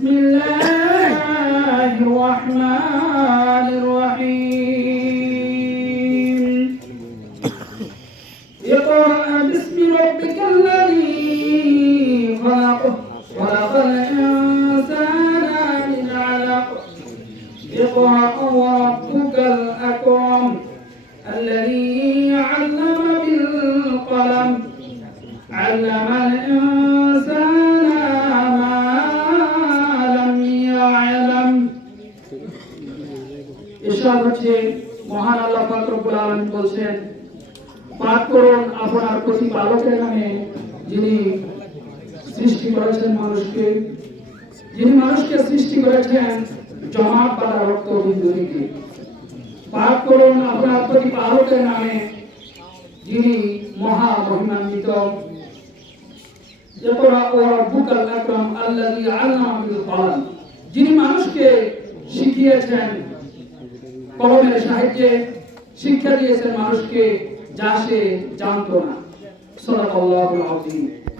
بسم الله الرحمن الرحيم اقرأ باسم ربك الذي خلق خلق الإنسان من علق اقرأ وربك الأكرم الذي علم بالقلم علم الإنسان ما لم يعلم ইরশাদ হচ্ছে মহান আল্লাহ পাক রব্বুল আলামিন বলেন পাঠ করুন আপনার প্রতিপালকের নামে যিনি সৃষ্টি করেছেন মানুষকে, যিনি মানুষকে সৃষ্টি করেছেন জমাট বাঁধা রক্তবিন্দু থেকে। পাঠ করুন আপনার প্রতিপালকের নামে যিনি মহা মহিমান্বিত। ইকরা ওয়া রাব্বুকাল আকরাম আল্লাযী আল্লামা বিল কলম, যিনি মানুষকে শিখিয়েছেন কলমের সাহায্যে, শিক্ষা দিয়েছেন মানুষকে যা সে জানতো না। সাল্লাল্লাহু আলাইহি ওয়া সাল্লাম।